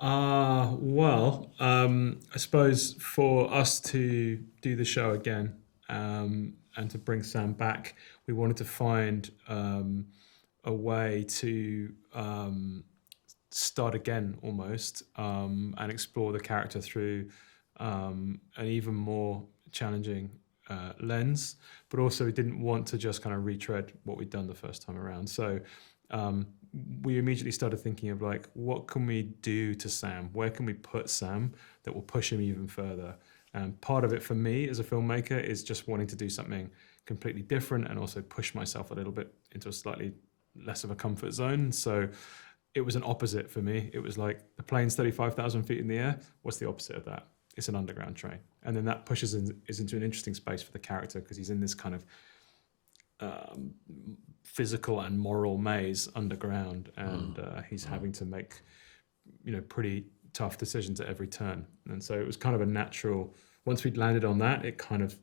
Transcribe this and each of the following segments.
I suppose for us to do the show again and to bring Sam back, we wanted to find a way to start again almost and explore the character through an even more challenging lens, but also we didn't want to just kind of retread what we'd done the first time around. So um, we immediately started thinking of like, what can we do to Sam? Where can we put Sam that will push him even further? And part of it for me as a filmmaker is just wanting to do something completely different and also push myself a little bit into a slightly less of a comfort zone. So it was an opposite for me. It was like the plane's 35,000 feet in the air. What's the opposite of that? It's an underground train. And then that pushes is into an interesting space for the character because he's in this kind of um, physical and moral maze underground, and he's having to make pretty tough decisions at every turn. And so it was kind of a natural. Once we'd landed on that, it kind of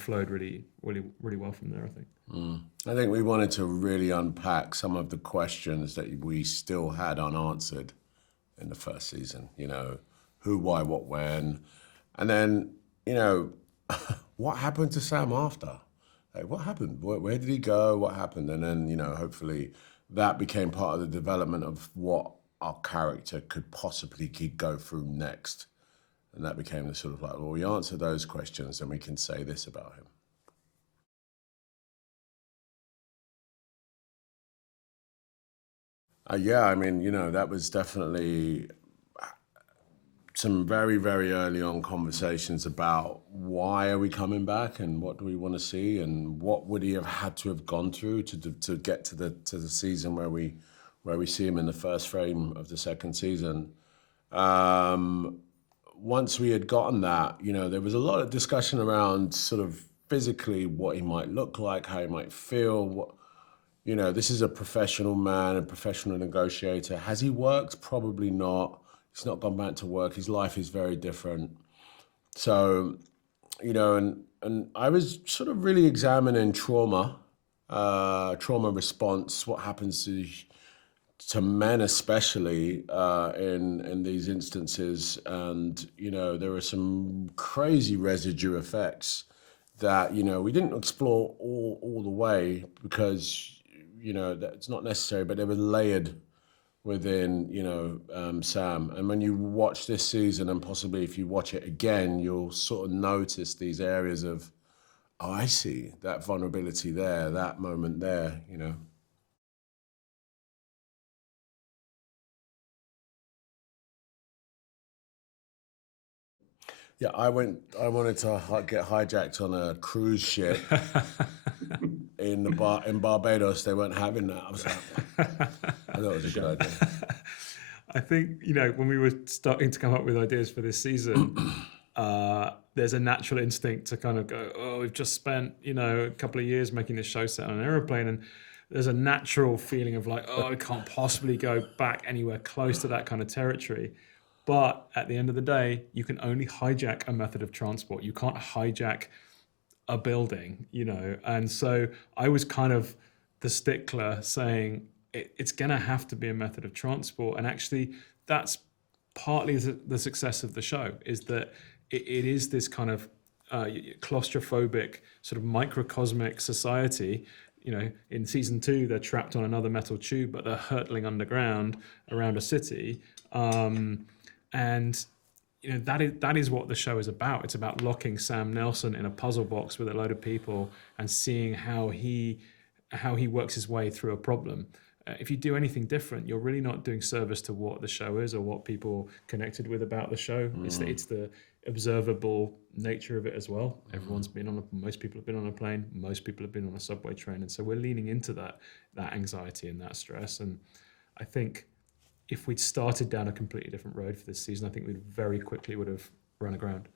flowed really really really well from there, I think. I think we wanted to really unpack some of the questions that we still had unanswered in the first season. Who, why, what, when, and then what happened to Sam after? Like, what happened? Where did he go? What happened? And then hopefully that became part of the development of what our character could possibly go through next. And that became the sort of like, well, we answer those questions, and we can say this about him. Yeah, I mean, that was definitely some very, very early on conversations about why are we coming back and what do we want to see and what would he have had to have gone through to get to the season where we see him in the first frame of the second season. Um, Once we had gotten that, there was a lot of discussion around sort of physically what he might look like, how he might feel. This is a professional man, a professional negotiator. Has he worked? Probably not. He's not gone back to work. His life is very different. So, and I was sort of really examining trauma response, what happens to men especially in these instances, and there are some crazy residue effects that we didn't explore all the way because that's not necessary, but they were layered within Sam. And when you watch this season, and possibly if you watch it again, you'll sort of notice these areas of, oh, I see that vulnerability there, that moment there. Yeah, I wanted to get hijacked on a cruise ship in Barbados. They weren't having that. I was like, I thought it was a good idea. I think when we were starting to come up with ideas for this season, there's a natural instinct to kind of go, oh, we've just spent a couple of years making this show set on an aeroplane, and there's a natural feeling of like, oh, I can't possibly go back anywhere close to that kind of territory. But at the end of the day, you can only hijack a method of transport. You can't hijack a building. And so I was kind of the stickler saying it's going to have to be a method of transport. And actually, that's partly the success of the show is that it is this kind of claustrophobic sort of microcosmic society. In season 2, they're trapped on another metal tube, but they're hurtling underground around a city. And that is what the show is about. It's about locking Sam Nelson in a puzzle box with a load of people and seeing how he works his way through a problem. If you do anything different, you're really not doing service to what the show is or what people connected with about the show. It's the observable nature of it as well. Most people have been on a plane, most people have been on a subway train, and so we're leaning into that anxiety and that stress. And I think if we'd started down a completely different road for this season, I think we very quickly would have run aground.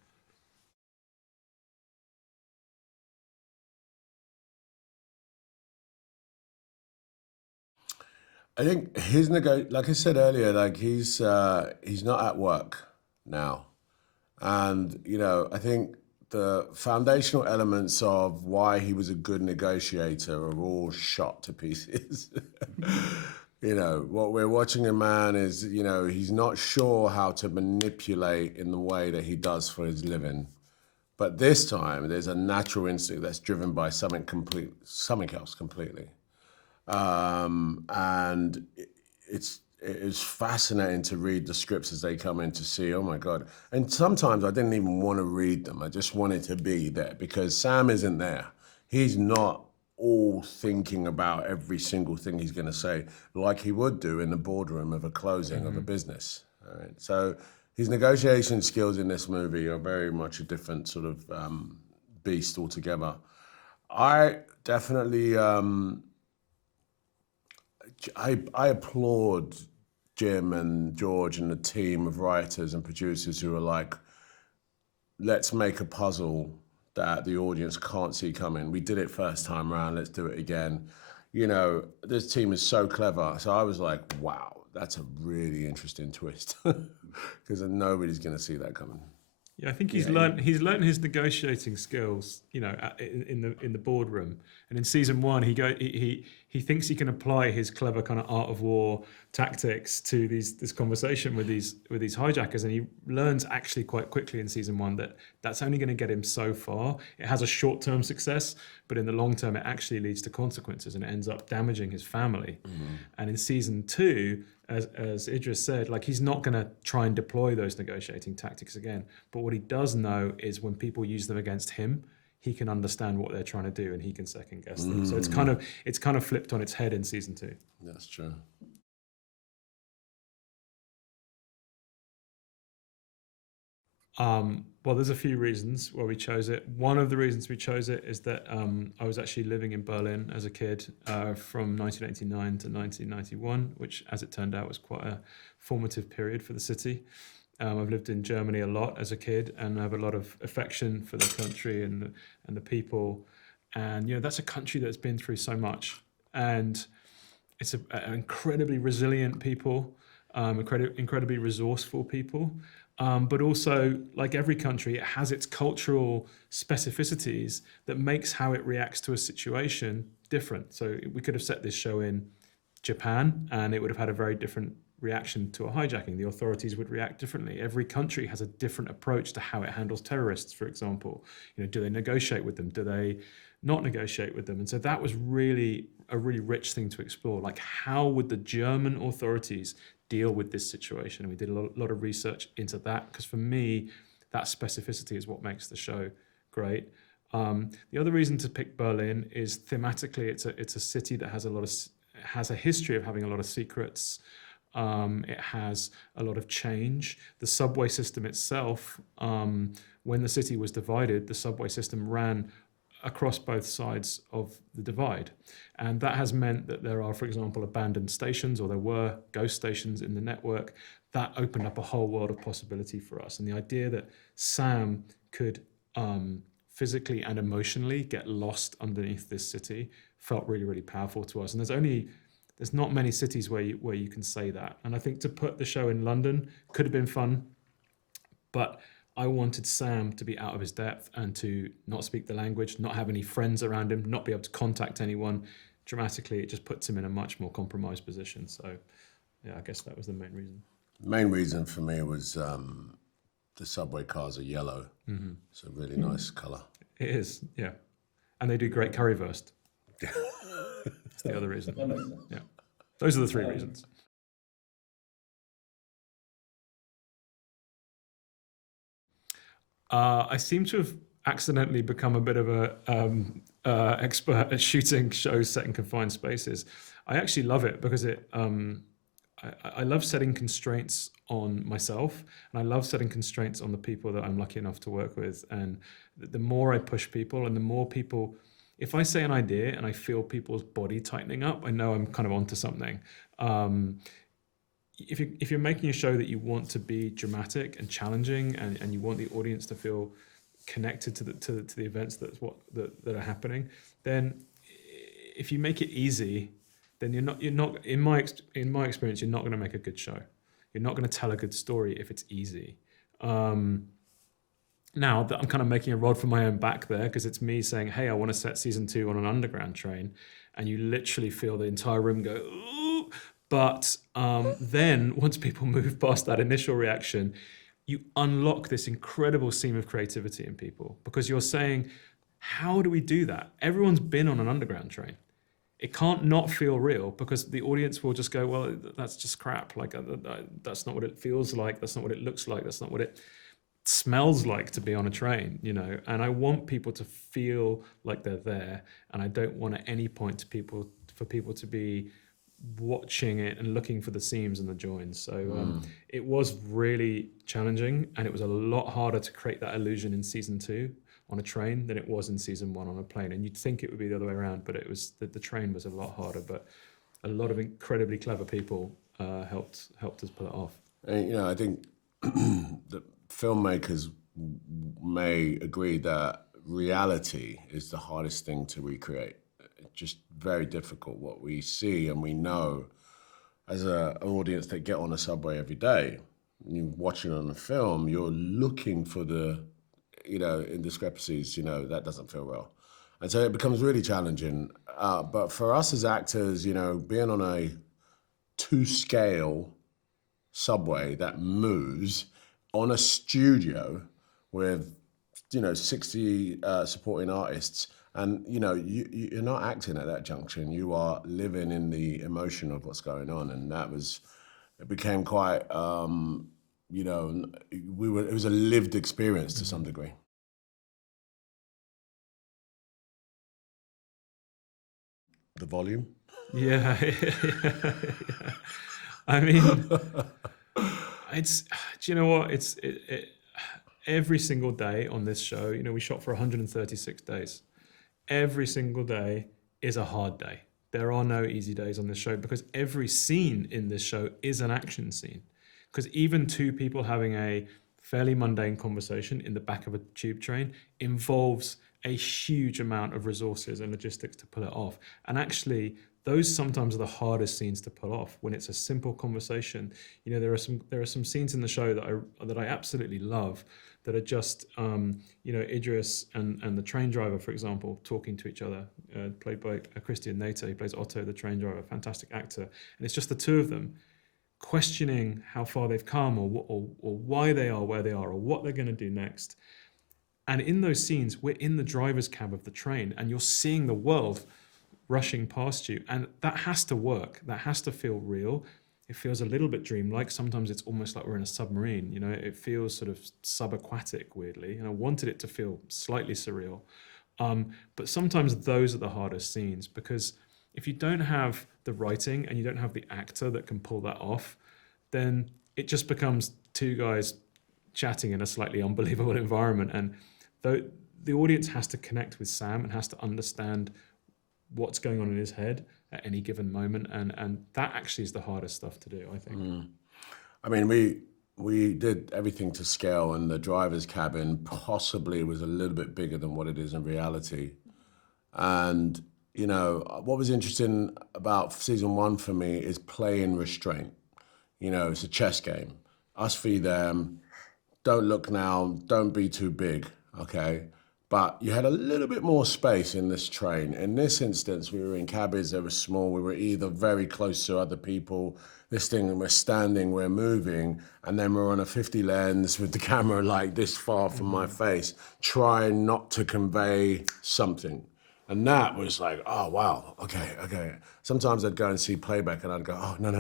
I think like I said earlier, like he's not at work now, and I think the foundational elements of why he was a good negotiator are all shot to pieces. What we're watching a man is, he's not sure how to manipulate in the way that he does for his living. But this time, there's a natural instinct that's driven by something else completely. And it is fascinating to read the scripts as they come in to see, oh my God. And sometimes I didn't even want to read them. I just wanted to be there because Sam isn't there. He's not all thinking about every single thing he's going to say like he would do in the boardroom of a closing of a business. All right? So his negotiation skills in this movie are very much a different sort of beast altogether. I definitely, I applaud Jim and George and the team of writers and producers who are like, let's make a puzzle that the audience can't see coming. We did it first time around, let's do it again. This team is so clever. So I was like, wow, that's a really interesting twist because nobody's going to see that coming. Yeah, I think he's learned his negotiating skills, in the boardroom. And in season 1, he thinks he can apply his clever kind of art of war tactics to this conversation with these hijackers, and he learns actually quite quickly in season 1 that that's only going to get him so far. It has a short-term success, but in the long term, it actually leads to consequences, and it ends up damaging his family. Mm-hmm. And in season 2, as Idris said, like he's not going to try and deploy those negotiating tactics again. But what he does know is when people use them against him, he can understand what they're trying to do and he can second guess them. So it's kind of flipped on its head in season 2. That's true. Well, there's a few reasons why we chose it. One of the reasons we chose it is that I was actually living in Berlin as a kid from 1989 to 1991, which, as it turned out, was quite a formative period for the city. I've lived in Germany a lot as a kid, and I have a lot of affection for the country and the people. And that's a country that's been through so much, and it's an incredibly resilient people, incredibly resourceful people. But also, like every country, it has its cultural specificities that makes how it reacts to a situation different. So we could have set this show in Japan, and it would have had a very different reaction to a hijacking. The authorities would react differently. Every country has a different approach to how it handles terrorists, for example. Do they negotiate with them? Do they not negotiate with them? And so that was really a really rich thing to explore. Like, how would the German authorities deal with this situation? And we did a lot of research into that, because for me, that specificity is what makes the show great. The other reason to pick Berlin is thematically, it's a city that has a history of having a lot of secrets. It has a lot of change. The subway system itself, when the city was divided, the subway system ran across both sides of the divide. And that has meant that there are, for example, abandoned stations, or there were ghost stations in the network. That opened up a whole world of possibility for us. And the idea that Sam could physically and emotionally get lost underneath this city felt really, really powerful to us. And there's not many cities where you can say that. And I think to put the show in London could have been fun, but I wanted Sam to be out of his depth and to not speak the language, not have any friends around him, not be able to contact anyone. Dramatically, it just puts him in a much more compromised position. So, yeah, I guess that was the main reason. Main reason for me was the subway cars are yellow. Mm-hmm. It's a really nice colour. It is, yeah. And they do great currywurst. That's the other reason. Yeah. Those are the 3 reasons. I seem to have accidentally become a bit of a expert at shooting shows set in confined spaces. I actually love it because I love setting constraints on myself, and I love setting constraints on the people that I'm lucky enough to work with. And the more I push people, and the more people, if I say an idea and I feel people's body tightening up, I know I'm kind of onto something. If you're making a show that you want to be dramatic and challenging, and you want the audience to feel connected to the events that are happening, then if you make it easy, then you're not in my experience, you're not going to make a good show. You're not going to tell a good story if it's easy. Now that I'm kind of making a rod for my own back there, because it's me saying, hey, I want to set season 2 on an underground train, and you literally feel the entire room go, ooh. But then once people move past that initial reaction, you unlock this incredible seam of creativity in people, because you're saying, how do we do that? Everyone's been on an underground train. It can't not feel real, because the audience will just go, well, that's just crap. Like, that's not what it feels like. That's not what it looks like. That's not what it smells like to be on a train, you know. And I want people to feel like they're there, and I don't want at any point for people to be watching it and looking for the seams and the joins. So it was really challenging, and it was a lot harder to create that illusion in season 2 on a train than it was in season 1 on a plane. And you'd think it would be the other way around, but it was the train was a lot harder. But a lot of incredibly clever people helped us pull it off. And, you know, I think the filmmakers may agree that reality is the hardest thing to recreate. It's just very difficult. What we see and we know as an audience that get on a subway every day, you're watching on a film, you're looking for the, you know, indiscrepancies, you know, that doesn't feel real. And so it becomes really challenging. But for us as actors, you know, being on a 2-scale subway that moves on a studio with, you know, 60 supporting artists, and, you know, you're not acting at that junction. You are living in the emotion of what's going on. And it became quite, you know, it was a lived experience to some degree. The volume? Yeah. I mean, do you know what? Every single day on this show, you know, we shot for 136 days. Every single day is a hard day. There are no easy days on this show, because every scene in this show is an action scene. Because even 2 people having a fairly mundane conversation in the back of a tube train involves a huge amount of resources and logistics to pull it off. And actually, those sometimes are the hardest scenes to pull off, when it's a simple conversation. You know, there are some scenes in the show that I absolutely love, that are just, you know, Idris and the train driver, for example, talking to each other, played by Christian Nater. He plays Otto, the train driver, fantastic actor. And it's just the 2 of them questioning how far they've come, or why they are where they are, or what they're going to do next. And in those scenes, we're in the driver's cab of the train, and you're seeing the world rushing past you. And that has to work. That has to feel real. It feels a little bit dreamlike. Sometimes it's almost like we're in a submarine. You know, it feels sort of subaquatic, weirdly. And I wanted it to feel slightly surreal. But sometimes those are the hardest scenes, because if you don't have the writing and you don't have the actor that can pull that off, then it just becomes 2 guys chatting in a slightly unbelievable environment. And the audience has to connect with Sam and has to understand what's going on in his head at any given moment, and that actually is the hardest stuff to do, I think. I mean, we did everything to scale, and the driver's cabin possibly was a little bit bigger than what it is in reality. And, you know, what was interesting about season 1 for me is playing restraint. You know, it's a chess game. Us v them, don't look now, don't be too big, okay? But you had a little bit more space in this train. In this instance, we were in cabins that were small. We were either very close to other people. This thing, we're standing, we're moving, and then we're on a 50 lens with the camera like this far from my face, trying not to convey something. And that was like, oh, wow, okay. Sometimes I'd go and see playback and I'd go, oh, no, I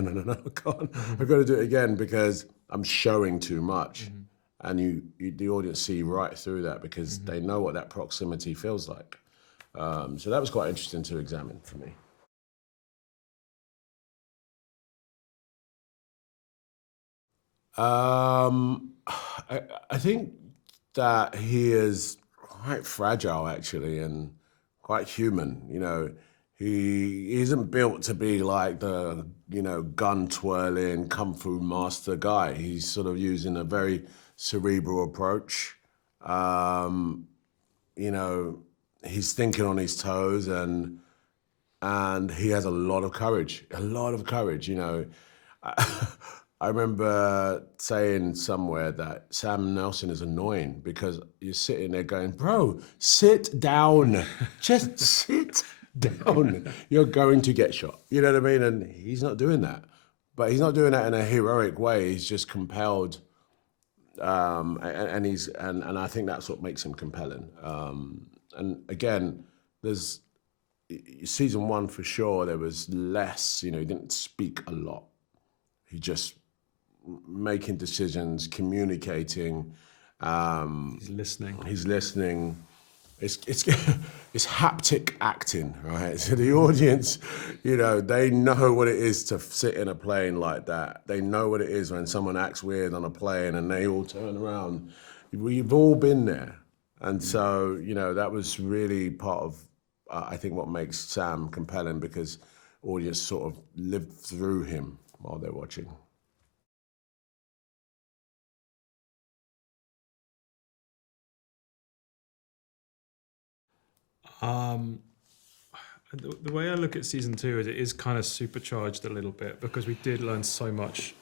can't. I've got to do it again because I'm showing too much. And the audience see right through that, because they know what that proximity feels like. So that was quite interesting to examine for me. I think that he is quite fragile, actually, and quite human. You know, he isn't built to be like the, you know, gun twirling kung fu master guy. He's sort of using a very cerebral approach. You know, he's thinking on his toes, and he has a lot of courage, you know. I remember saying somewhere that Sam Nelson is annoying because you're sitting there going, bro, sit down, just sit down. You're going to get shot. You know what I mean? And he's not doing that. but he's not doing that in a heroic way. He's just compelled, and I think that's what makes him compelling. And again, there's season one for sure. There was less, he didn't speak a lot. He just making decisions, communicating. He's listening. He's listening. It's it's haptic acting, right? So the audience, they know what it is to sit in a plane like that. They know what it is when someone acts weird on a plane and they all turn around. We've all been there, and so that was really part of I think what makes Sam compelling, because audience sort of live through him while they're watching. The way I look at season 2 is it is kind of supercharged a little bit, because we did learn so much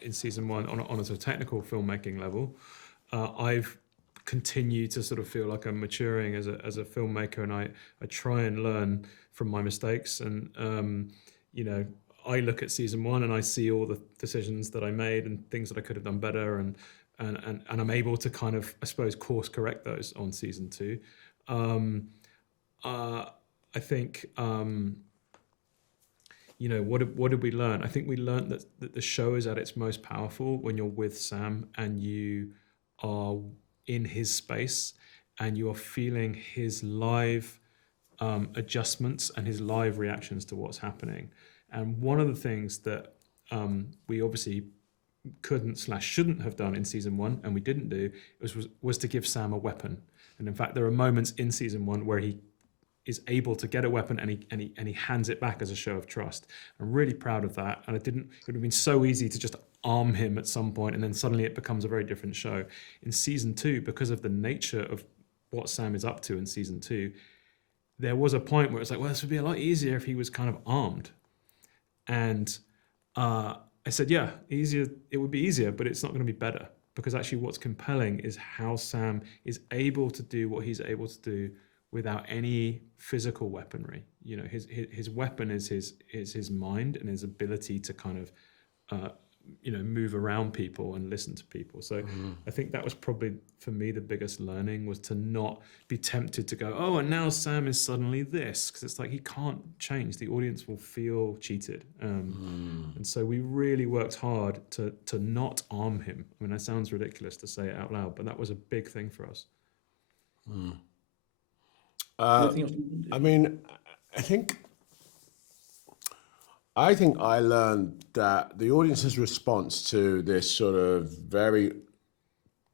in season 1 on a sort of technical filmmaking level. I've continued to sort of feel like I'm maturing as a filmmaker, and I try and learn from my mistakes. And I look at season 1 and I see all the decisions that I made and things that I could have done better, and I'm able to kind of, I suppose, course correct those on season 2. I think, what did we learn? I think we learned that the show is at its most powerful when you're with Sam and you are in his space and you are feeling his live adjustments and his live reactions to what's happening. And one of the things that we obviously couldn't/shouldn't have done in season 1, and we didn't do, was to give Sam a weapon. And in fact, there are moments in season 1 where he is able to get a weapon and he hands it back as a show of trust. I'm really proud of that. And it would have been so easy to just arm him at some point, and then suddenly it becomes a very different show. In season 2, because of the nature of what Sam is up to in season 2, there was a point where it's like, well, this would be a lot easier if he was kind of armed. And I said, yeah, easier. It would be easier, but it's not going to be better, because actually what's compelling is how Sam is able to do what he's able to do without any physical weaponry. His weapon is his mind and his ability to kind of move around people and listen to people. So I think that was probably, for me, the biggest learning, was to not be tempted to go, oh, and now Sam is suddenly this, because it's like he can't change. The audience will feel cheated. And so we really worked hard to not arm him. I mean, that sounds ridiculous to say it out loud, but that was a big thing for us. I mean, I think I learned that the audience's response to this sort of very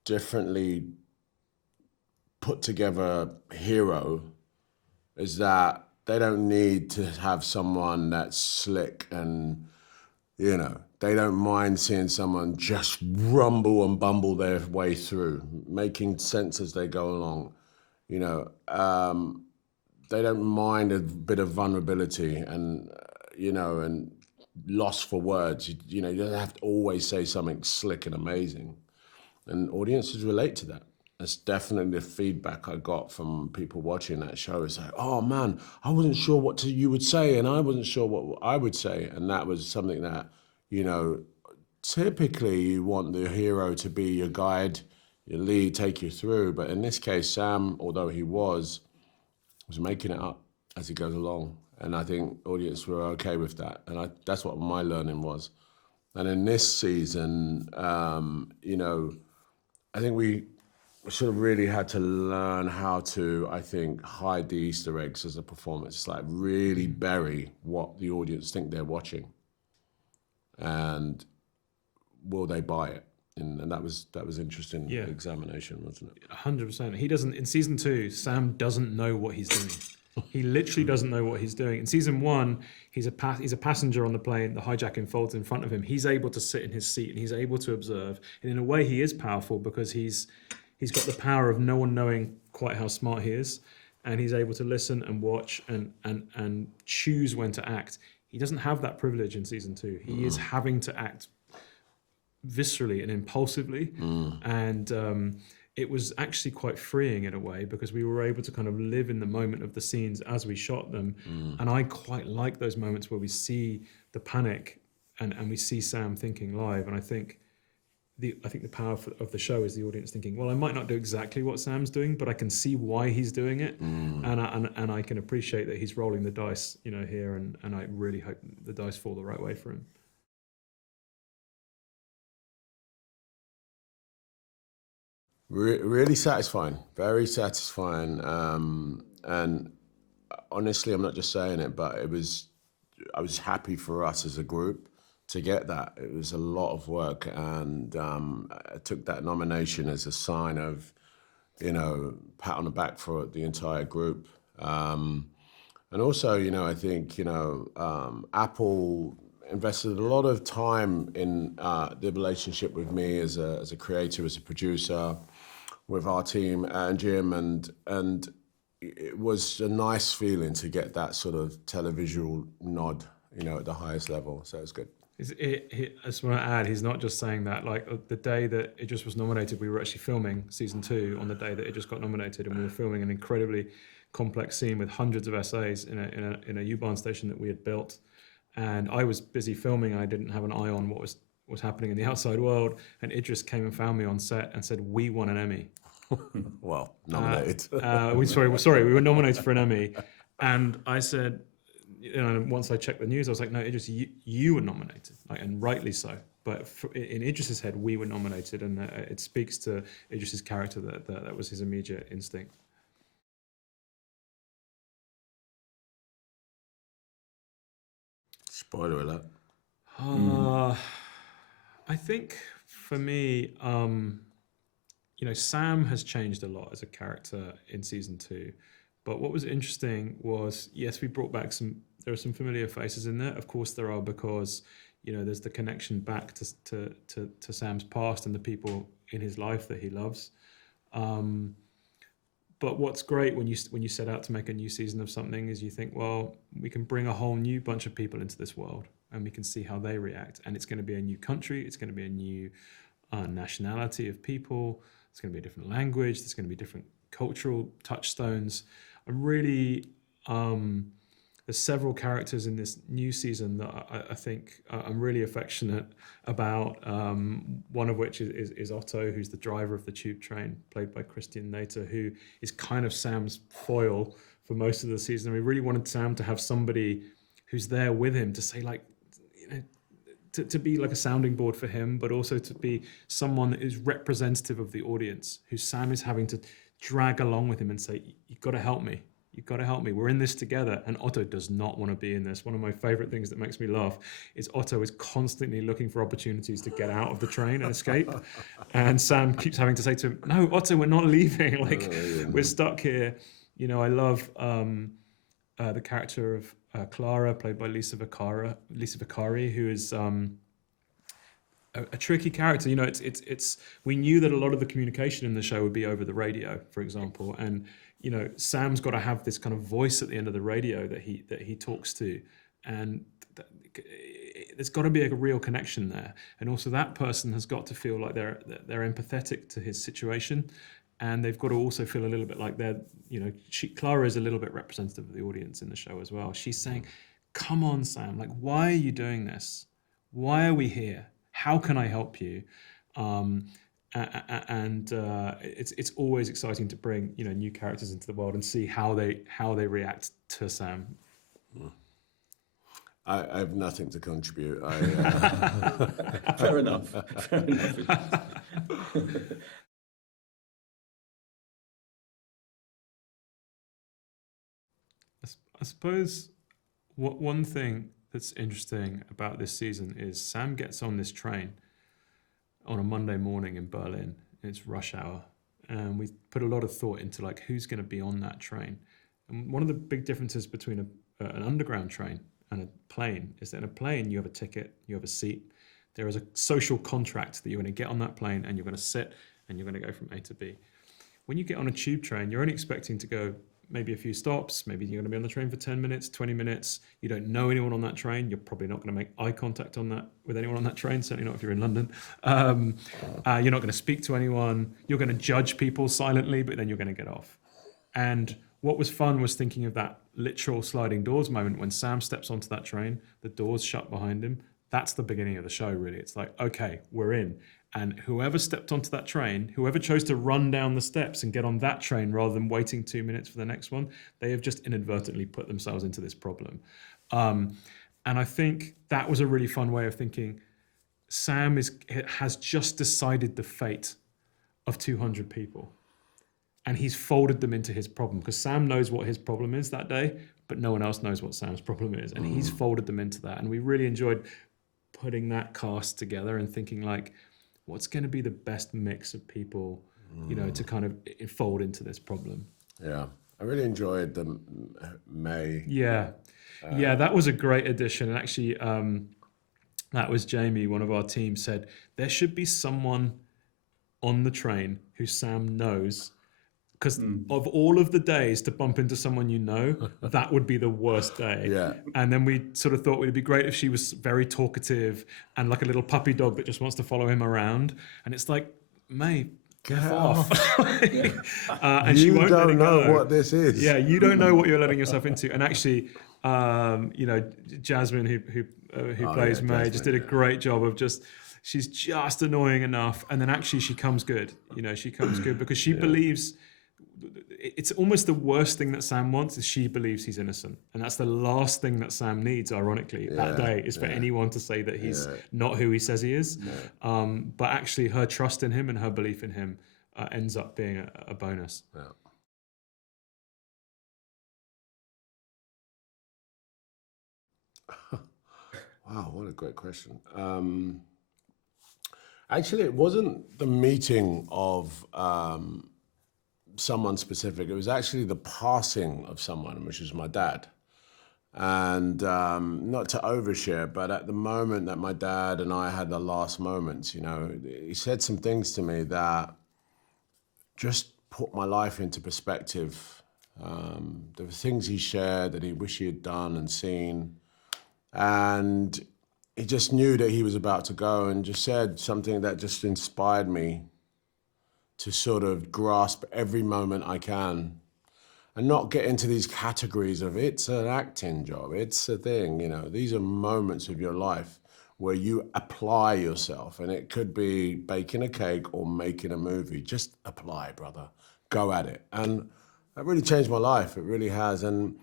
differently put together hero is that they don't need to have someone that's slick, and they don't mind seeing someone just rumble and bumble their way through, making sense as they go along. They don't mind a bit of vulnerability and and loss for words. You don't have to always say something slick and amazing, and audiences relate to that. That's definitely the feedback I got from people watching that show. It's like, oh man, I wasn't sure what you would say, and I wasn't sure what I would say, and that was something that typically you want the hero to be your guide, your lead, take you through. But in this case, Sam, although he was making it up as he goes along. And I think audience were okay with that. And that's what my learning was. And in this season, I think we sort of really had to learn how to, I think, hide the Easter eggs as a performance. It's like really bury what the audience think they're watching. And will they buy it? And that was interesting examination, wasn't it? 100%. He doesn't, in season 2, Sam doesn't know what he's doing. He literally doesn't know what he's doing. In season 1, he's a passenger on the plane. The hijack unfolds in front of him. He's able to sit in his seat and he's able to observe. And in a way, he is powerful, because he's got the power of no one knowing quite how smart he is, and he's able to listen and watch and choose when to act. He doesn't have that privilege in season 2. He is having to act viscerally and impulsively, and it was actually quite freeing in a way, because we were able to kind of live in the moment of the scenes as we shot them. And I quite like those moments where we see the panic and we see Sam thinking live, and I think the power of the show is the audience thinking, well, I might not do exactly what Sam's doing, but I can see why he's doing it, and I can appreciate that he's rolling the dice, here, and I really hope the dice fall the right way for him. Really satisfying, very satisfying, and honestly, I'm not just saying it, but I was happy for us as a group to get that. It was a lot of work, and I took that nomination as a sign of, pat on the back for the entire group. And also, I think, Apple invested a lot of time in the relationship with me as a creator, as a producer, with our team and Jim, and it was a nice feeling to get that sort of televisual nod, at the highest level. So it's good. I just want to add, he's not just saying that. Like the day that it just was nominated, we were actually filming season 2 on the day that it just got nominated, and we were filming an incredibly complex scene with hundreds of essays in a U-Bahn station that we had built. And I was busy filming. I didn't have an eye on what was happening in the outside world. And Idris came and found me on set and said, "We won an Emmy." Well, nominated. We were nominated for an Emmy. And I said, once I checked the news, I was like, "No, Idris, you were nominated," and rightly so. But in Idris's head, we were nominated, and it speaks to Idris's character that was his immediate instinct. Spoiler alert. I think for me, Sam has changed a lot as a character in season 2. But what was interesting was, yes, we brought back there are some familiar faces in there. Of course there are, because, there's the connection back to Sam's past and the people in his life that he loves. But what's great when you set out to make a new season of something is you think, well, we can bring a whole new bunch of people into this world, and we can see how they react. And it's going to be a new country. It's going to be a new nationality of people. It's going to be a different language. There's going to be different cultural touchstones. I'm really, there's several characters in this new season that I think I'm really affectionate about. One of which is Otto, who's the driver of the tube train, played by Christian Nater, who is kind of Sam's foil for most of the season. We really wanted Sam to have somebody who's there with him to say, like, to be like a sounding board for him, but also to be someone that is representative of the audience, who Sam is having to drag along with him and say, "You've got to help me. You've got to help me. We're in this together." And Otto does not want to be in this. One of my favorite things that makes me laugh is Otto is constantly looking for opportunities to get out of the train and escape. And Sam keeps having to say to him, "No, Otto, we're not leaving. We're stuck here." I love the character of Clara, played by Lisa Vicari, who is a tricky character. It's we knew that a lot of the communication in the show would be over the radio, for example, and Sam's got to have this kind of voice at the end of the radio that he talks to, and there's got to be a real connection there. And also that person has got to feel like they're empathetic to his situation, and they've got to also feel a little bit like Clara is a little bit representative of the audience in the show as well. She's saying, "Come on, Sam, why are you doing this? Why are we here? How can I help you?" And it's always exciting to bring new characters into the world and see how they react to Sam. I have nothing to contribute. Fair enough. I suppose one thing that's interesting about this season is Sam gets on this train on a Monday morning in Berlin. It's rush hour, and we put a lot of thought into who's going to be on that train. And one of the big differences between an underground train and a plane is that in a plane you have a ticket, you have a seat. There is a social contract that you're going to get on that plane and you're going to sit and you're going to go from A to B. When you get on a tube train, you're only expecting to go maybe a few stops. Maybe you're going to be on the train for 10 minutes, 20 minutes. You don't know anyone on that train. You're probably not going to make eye contact with anyone on that train, certainly not if you're in London. You're not going to speak to anyone. You're going to judge people silently, but then you're going to get off. And what was fun was thinking of that literal sliding doors moment when Sam steps onto that train, the doors shut behind him. that's the beginning of the show, really. It's like, okay, we're in. And whoever stepped onto that train, whoever chose to run down the steps and get on that train rather than waiting 2 minutes for the next one, they have just inadvertently put themselves into this problem. And I think that was a really fun way of thinking. Sam has just decided the fate of 200 people. And he's folded them into his problem, because Sam knows what his problem is that day, but no one else knows what Sam's problem is. And he's folded them into that. And we really enjoyed putting that cast together and thinking, like, what's going to be the best mix of people, you know, to kind of fold into this problem. Yeah. I really enjoyed the May. Yeah. Yeah, that was a great addition. And actually, that was Jamie, one of our team, said there should be someone on the train who Sam knows, because of all of the days to bump into someone you know, that would be the worst day. Yeah. And then we sort of thought it'd be great if she was very talkative and like a little puppy dog that just wants to follow him around. And it's like, May, get off. And she won't let it go. You don't know what this is. Yeah, you don't know what you're letting yourself into. And actually, you know, Jasmine, who plays May, just did a great job of she's just annoying enough. And then actually she comes good. You know, she comes good because she believes. It's almost the worst thing that Sam wants is she believes he's innocent. And that's the last thing that Sam needs, ironically, that day, is for anyone to say that he's not who he says he is. But actually her trust in him and her belief in him ends up being a bonus. Yeah. Wow, what a great question. Actually, it wasn't the meeting of someone specific. It was actually the passing of someone, which was my dad. And not to overshare, but at the moment that my dad and I had the last moments, you know, he said some things to me that just put my life into perspective. There were things he shared that he wished he had done and seen. And he just knew that he was about to go, and just said something that just inspired me to sort of grasp every moment I can and not get into these categories of it's an acting job, it's a thing, you know. These are moments of your life where you apply yourself, and it could be baking a cake or making a movie. Just apply, brother. Go at it. And that really changed my life. It really has. And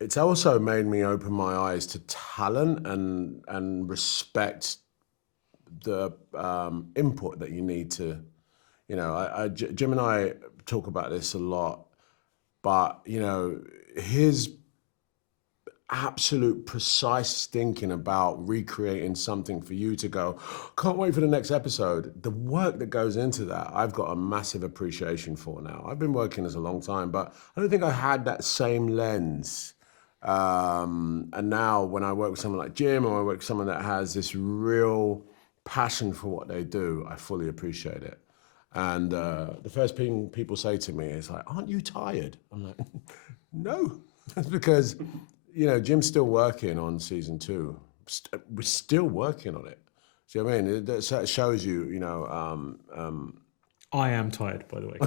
it's also made me open my eyes to talent and respect the input that you need to, you know, Jim and I talk about this a lot, but, you know, his absolute precise thinking about recreating something for you to go, can't wait for the next episode. The work that goes into that, I've got a massive appreciation for now. I've been working this a long time, but I don't think I had that same lens. And now when I work with someone like Jim, or I work with someone that has this real passion for what they do, I fully appreciate it. And the first thing people say to me is like, aren't you tired? I'm like, no. That's because, you know, Jim's still working on season 2. We're still working on it. See what I mean? That shows you, you know. I am tired, by the way.